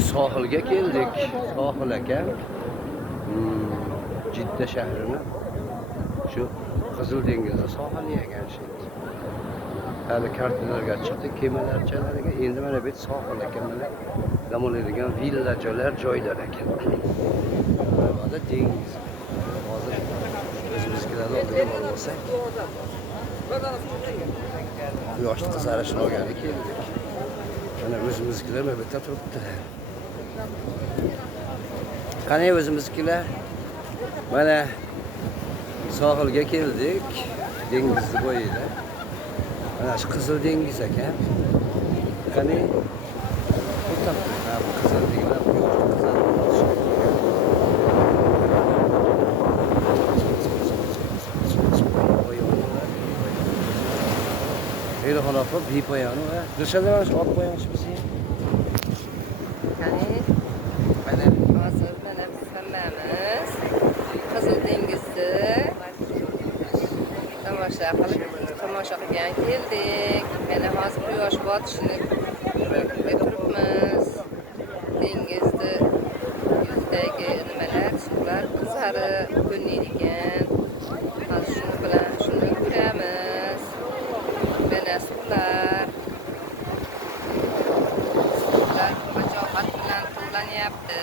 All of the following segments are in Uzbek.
Sohilga keldik. Sohil ekan. Jidda shahrini shu Qizil dengizda sohili ekan shu. Hali kartalarga chiqdi, kemalarchalariga. Endi mana bu sohil ekan, mana dam oladigan villa joylar ekan. Burada dengiz. Hozir o'zimizkilarni oldiga borib olsak. Quyoshni qizarishini olgani keldik. Mana o'zimizkilar mana bu yerda turibdilar. Qani o'zimizkilar? Mana sohilga keldik. Dengizni bo'yida. Mana shu Qizil dengiz ekan. Qani bu tarafda Qizil dengiz, quyoshni qizartirmoqchi. Öyle halafa bir poyanı var. Dışarıda var şu alt poyanı bizi. Yani hazır mana biz hammamiz Qizil dengizda tomosha qilgan keldik. Mana hozir quyosh botishini turibmiz. Dengizda yuzdagi nimalar, suvlar qizarib ko'rinadigan. Hozir shuni bilan shuni ko'ramiz. Mana suvlar majohat bilan to'lanyapti.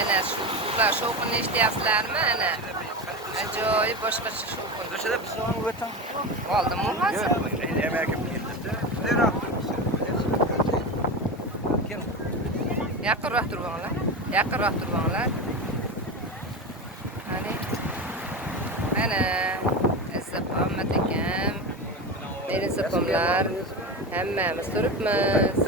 Ana shu suvlar shovqinni eshityapsizlarmi? Ana ajoyib boshqacha shovqin. Dışarıda biz onu vatan. Oldimmi hozir? Emek yapıyordu. Ne rahatlık. Yaqinroq turibanglar. Yaqinroq turibanglar. Mana Izzatxonmat akam, meni sopamlar hammamiz turibmiz.